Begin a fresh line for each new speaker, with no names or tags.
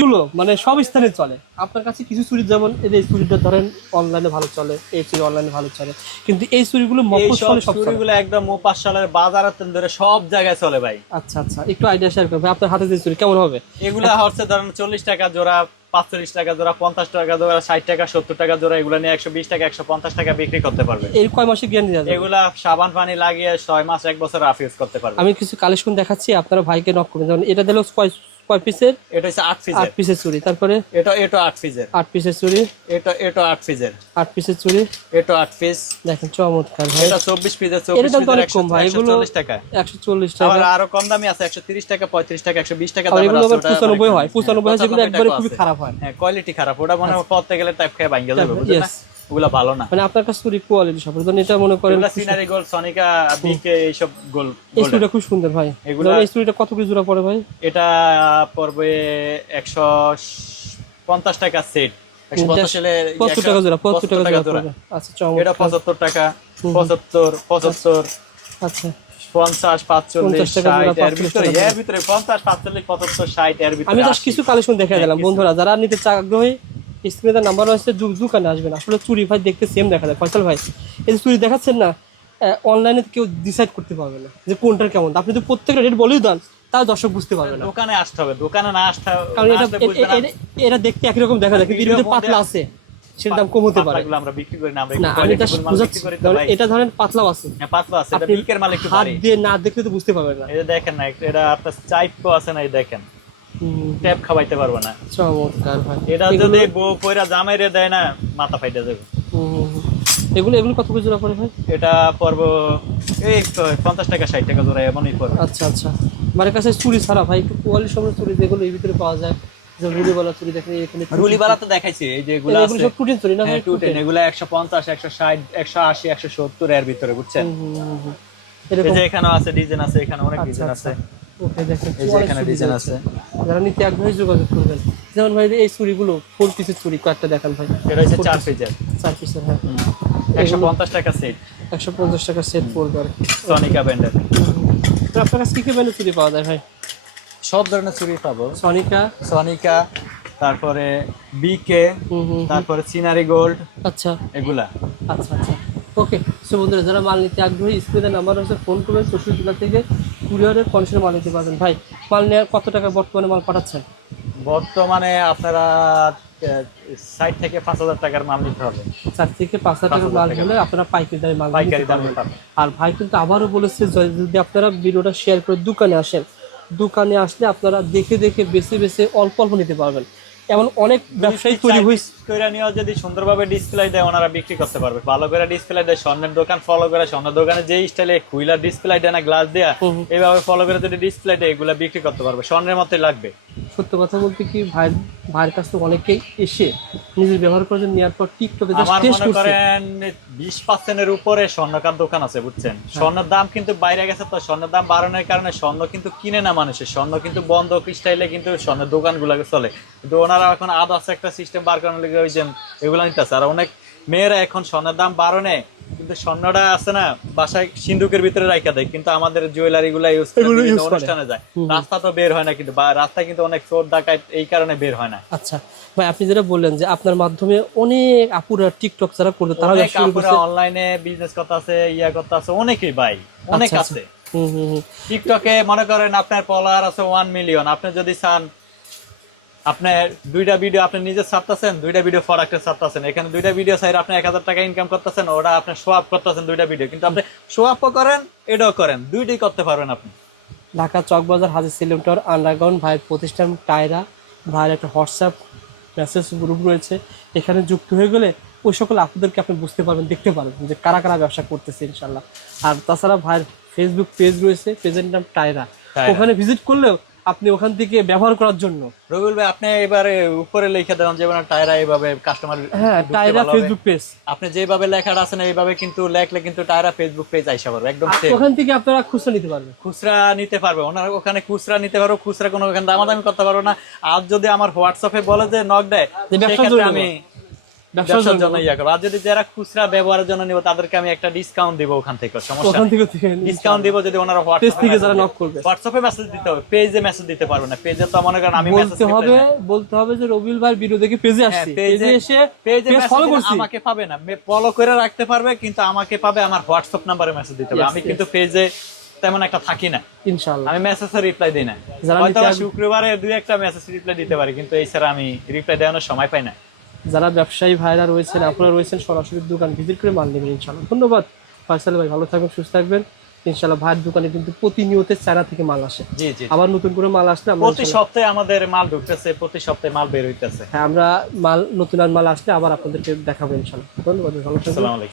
এগুলো মানে সব স্থানে চলে। আপনার কাছে কিছু চুরি যেমন এই চুরিটা ধরেন অনলাইনে ভালো চলে এই চুরি অনলাইনে ভালো চলে। কিন্তু এই চুরিগুলো
চুরিগুলো একদম মোপাশালের বাজারের ধরে সব জায়গায় চলে ভাই।
আচ্ছা আচ্ছা একটু আইডিয়া শেয়ার করবেন। আপনার হাতে যে চুরি কেমন হবে?
এগুলা হচ্ছে ধরেন চল্লিশ টাকা জোড়া পাঁচচল্লিশ টাকা জোড়া পঞ্চাশ টাকা জোড়া ষাট টাকা সত্তর টাকা জোড়া এগুলো নিয়ে একশো বিশ টাকা একশো পঞ্চাশ টাকা বিক্রি করতে পারবে।
এর কয় মাসে
এগুলা সাবান পানি লাগিয়ে ছয় মাস এক বছর রাফ ইউজ করতে পারবে।
আমি কিছু কালেকশন দেখাচ্ছি আপনারা ভাইকে নক করবেন। যেমন এটা দিল কয় কয় পিসের
এটা হচ্ছে আট
আট পিসের চুরি তারপরে?
এটা এটা আট ফিজের
আট পিসের চুরি
এটা এটা আট ফিজের
আট পিসের চুরি
এটা আট পিস
দেখেন চমৎকার ভাই।
এটা চব্বিশ পিসের
এর
চব্বিশ
দাম অনেক কম ভাই। এগুলো
চল্লিশ টাকা।
একশো চল্লিশ
আবার
টাকা
আরও কম দামি আছে একশো তিরিশ টাকা পঁয়ত্রিশ টাকা একশো বিশ টাকা
আর এগুলো
আছে, ওটা
হয়।
কম।
পঁচানব্বই হয় যেগুলো একবারে খুবই খারাপ হয়।
হ্যাঁ কোয়ালিটি খারাপ। ওটা মনে হয় পড়তে গেলে টাইপ খেয়ে ভাঙ্গে যাবে. ওগুলা ভালো না।
মানে আপনার কাছে কোয়ালিটি সব। ধরুন এটা মনে করেন
সিনারি গোল সনিকা বিকে এইসব গোল
এই চুরিটা খুব সুন্দর ভাই।
এগুলা-
যেমন এই চুরিটা কত করে জোড়া পড়ে ভাই?
এটা পড়বে একশো পঞ্চাশ টাকা সেট
টাকা জোড়া টাকা জোড়া আচ্ছা
এটা
চমৎকার
পঁচাত্তর টাকা। পঁচাত্তর পঁচাত্তর।
আচ্ছা।
পঞ্চাশ পাঁচচল্লিশ ষাট। এর ভিতরে এর ভিতরে পঞ্চাশ পাঁচচল্লিশ পঁচাত্তর ষাট। এর ভিতরে
আমি কিছু কালেকশন দেখা দিলাম বন্ধুরা যারা নিতে চা আগ্রহী স্ক্রিনে তার নাম্বার আছে দোকানে আসবেন আসলে চুরি ভাই দেখতে সেম দেখা যায়। ফয়সাল ভাই এই যে চুরি দেখাচ্ছেন না অনলাইনে কেউ ডিসাইড করতে পারবে না যে কোনটার কেমন। আপনি যদি প্রত্যেকটা রেট বলেই দেন তাও দর্শক বুঝতে পারবে না।
দোকানে আসতে হবে দোকানে না আসতে
হবে
কারণ
এটা এটা দেখতে একই রকম দেখা যায় কিন্তু পাতলা আছে সেটার দাম কম হতে পারে।
আমরা বিক্রি করি না আমরা
আমি এটা ধরেন এটা ধরেন পাতলাও আছে।
হ্যাঁ, পাতলা আছে এটা বিকের মাল একটু
হাত দিয়ে না দেখলে তো বুঝতে পারবেন না।
যে দেখেন না এটা আপনার চাইপো আছে না এই দেখেন। ট্যাপ খাওয়াইতে পারবে না।
চমৎকার ভাই।
এটা যদি বউ কইরা জামাইরে দেয় না মাথা ফাইটে যাবে।
এগুলো এগুলো কত করে জোড়া পড়ে ভাই?
এটা পড়ব এই পঞ্চাশ টাকা ষাট টাকা জোড়া এমনই পড়বে।
আচ্ছা আচ্ছা। আমার কাছে চুরি ছাড়া ভাই একটু কোয়ালিটি সম্পর্কে চুরি যেগুলো এই ভিতরে পাওয়া যায় চুরি দেখেন এখানে
রুলিবালা তো দেখাইছি এই যে এগুলো
সব টুটিন চুরি না ভাই?
হ্যাঁ এগুলো একশো পঞ্চাশ একশো ষাট একশো আশি একশো সত্তর এর ভিতরে বুঝছেন। এই যে এখানে আছে ডিজাইন আছে এখানে অনেক
আচ্ছা
ডিজাইন
আচ্ছা।
আছে।
ওকে দেখেন
এই যে এখানে ডিজাইন আছে।
যারা নিতে আগ্রহী যোগাযোগ করবেন। যেমন ভাই এই চুরিগুলো ফোর পিসের চুরি কয়েকটা দেখান ভাই।
এটা হচ্ছে চার পিসের
চার পিসের হ্যাঁ।
একশো পঞ্চাশ টাকা সেট
একশো পঞ্চাশ টাকা সেট পড়বে আর কি।
সনিকা ব্যান্ডের
তো আপনার কাছে কি কি ব্যান্ডের চুরি পাওয়া যায় ভাই?
সব ধরনের চুরি পাবো।
সনিকা
সনিকা তারপরে বিকে তারপরে সিনারি গোল্ড
আচ্ছা।
এগুলা।
আচ্ছা আচ্ছা। ওকে সো বন্ধুরা যারা মাল নিতে আগ্রহী স্ক্রিনের নাম্বার হচ্ছে ফোন করবেন চৌষট্টি জেলা থেকে। কুরিয়ারের কন্ডিশনে মাল নিতে পারবেন। ভাই মাল নেওয়ার কত টাকা বর্তমানে মাল পাঠাচ্ছেন?
বর্তমানে আপনারা সাইট থেকে পাঁচ হাজার টাকার মাল নিতে হবে।
চার থেকে পাঁচ হাজার
টাকার
মাল। হলে আপনারা পাইকারি দামে মাল
পাইকারি দামে পাবেন।
আর ভাই কিন্তু আবারও বলেছে যদি আপনারা ভিডিওটা শেয়ার করে দোকানে আসেন দোকানে আসলে আপনারা দেখে দেখে বেছে বেছে অল্প অল্প নিতে পারবেন। এমন অনেক ব্যবসায়ী তৈরি হয়েছে
কইরা নিয়ে যদি সুন্দরভাবে ডিসপ্লে দেয় ওনারা বিক্রি করতে পারবে। ভালো করে ডিসপ্লে দেয় স্বর্ণের দোকান ফলো করে স্বর্ণের দোকানে যে স্টাইলে কুইলার ডিসপ্লে দেয় না গ্লাস দেয়া। এইভাবে ফলো করে যদি ডিসপ্লে দেয় এগুলা বিক্রি করতে পারবে। স্বর্ণের মতোই লাগবে।
সত্য কথা বলতে কি ভাই ভাইয়ের কাছ থেকে অনেকেই এসে নিজের ব্যবহার করার নেওয়ার পর টিকটকে জাস্ট টেস্ট
করেন বিশ পার্সেন্টের উপরে স্বর্ণকার দোকান আছে বুঝছেন?
হ্যাঁ।
স্বর্ণের দাম কিন্তু বাইরে গেছে তো স্বর্ণের দাম বাড়ানোর কারণে স্বর্ণ কিন্তু কিনে না মানুষের স্বর্ণ কিন্তু বন্ধ স্টাইলে কিন্তু স্বর্ণের দোকানগুলোকে চলে। কিন্তু ওনারা এখন আদার্স একটা সিস্টেম বার করানোর লেগে ওই যে এগুলো নিতেছে। আর অনেক মেয়েরা এখন স্বর্ণের দাম বাড়নে কিন্তু স্বর্ণটা আছে না বাসায় সিন্ধুকের ভিতরে রাখা দেয় কিন্তু আমাদের জুয়েলারি গুলা ইউজ। অনুষ্ঠানে যায়। রাস্তা তো বের হয় না কিন্তু বা রাস্তায় কিন্তু অনেক চোর ডাকাত এই কারণে বের হয় না।
আচ্ছা ভাই আপনি যেটা বললেন যে আপনার মাধ্যমে অনেক আপুরা টিকটক যারা করতে তারা
অনেক
শুরু করছে
অনলাইনে বিজনেস করতে আছে ইয়া করতে আছে অনেকেই ভাই অনেক
আচ্ছা, আচ্ছা।
আছে টিকটকে মনে করেন আপনার ফলোয়ার আছে ওয়ান মিলিয়ন আপনি যদি চান আপনার দুইটা ভিডিও আপনি নিজে ছাড়তেছেন দুইটা ভিডিও প্রোডাক্টের ছাড়তেছেন। এখানে দুইটা ভিডিও চাই আপনি এক হাজার টাকা ইনকাম করতেছেন ওটা আপনি শো আপ করতেছেন দুইটা ভিডিও কিন্তু আপনি শো আপও করেন এটাও করেন দুইটাই করতে পারবেন আপনি।
ঢাকা চকবাজার হাজির সিলিমটর আন্ডারগ্রাউন্ড ভাইয়ের প্রতিষ্ঠান টায়রা ভাইয়ের একটা হোয়াটসঅ্যাপ মেসেজ গ্রুপ রয়েছে। এখানে যুক্ত হয়ে গেলে ওই সকল আপুদেরকে আপনি বুঝতে পারবেন দেখতে পারবেন যে কারা কারা ব্যবসা করতেছে ইনশাল্লাহ আর তাছাড়া ভাইয়ের ফেসবুক পেজ রয়েছে পেজের নাম টায়রা। ওখানে ভিজিট করলেও আপনি ওখান থেকে ব্যবহার করার জন্য।
রবিউল ভাই আপনি এবারে উপরে লিখে দেন যেমন টায়রা এইভাবে কাস্টমার
হ্যাঁ টায়রা ফেসবুক পেজ
আপনি যেভাবে লেখাটা আছে না এইভাবে কিন্তু লেখলে কিন্তু টায়রা ফেসবুক পেজ আইসা পারবে একদম।
ওখান থেকে আপনারা খুচরা নিতে পারবেন।
খুচরা নিতে পারবে ওনারা ওখানে খুচরা নিতে পারব খুচরা কোনো ওখানে দামাদামি করতে পারব না। আর যদি আমার হোয়াটসঅ্যাপে বলে যে নক দেয় আমি
ব্যবসার
ব্যবসার
জন্য।
জন্য ইয়া করব আর যদি যারা খুচরা ব্যবহারের জন্য নিব তাদেরকে আমি একটা ডিসকাউন্ট দিব ওখান থেকে সমস্যা
ওখান থেকে থেকে
ডিসকাউন্ট দিব যদি ওনারা
পেজ থেকে যারা নক করবে।
হোয়াটসঅ্যাপে মেসেজ দিতে হবে পেজে মেসেজ দিতে পারবে না। পেজে তো মনে করেন আমি
বলতে হবে বলতে হবে যে রবিউল ভাই ভিডিও দেখে পেজে
হ্যাঁ,
আসছি।
page এ-
পেজে এসে
পেজে
ফলো করছি।
আমাকে পাবে না। ফলো করে রাখতে পারবে কিন্তু আমাকে পাবে আমার হোয়াটসঅ্যাপ নাম্বারে মেসেজ দিতে হবে। আমি কিন্তু পেজে তেমন একটা থাকি না।
ইনশাআল্লাহ।
আমি রিপ্লাই দিই না। হয়তো শুক্রবারে দুই একটা মেসেজ রিপ্লাই দিতে পারি কিন্তু এই ছাড়া আমি রিপ্লাই দেওয়ানোর সময় পাই না।
যারা ব্যবসায়ী ভাইরা রয়েছেন আপনারা রয়েছেন সরাসরি দোকান ভিজিট করে মাল নেবেন ইনশাল্লাহ ধন্যবাদ। ফয়সাল ভাই ভালো থাকবেন সুস্থ থাকবেন। ইনশাল্লাহ ভাইয়ের দোকানে কিন্তু প্রতিনিয়ত চায়না থেকে মাল আসে।
জি জি।
আবার নতুন করে মাল আসলে
প্রতি সপ্তাহে আমাদের মাল ঢুকতেছে প্রতি সপ্তাহে মাল বের হইতেছে।
হ্যাঁ আমরা মাল নতুন আর মাল আসলে আবার আপনাদেরকে দেখাবো ইনশাল্লাহ ধন্যবাদ ভালো থাকবেন।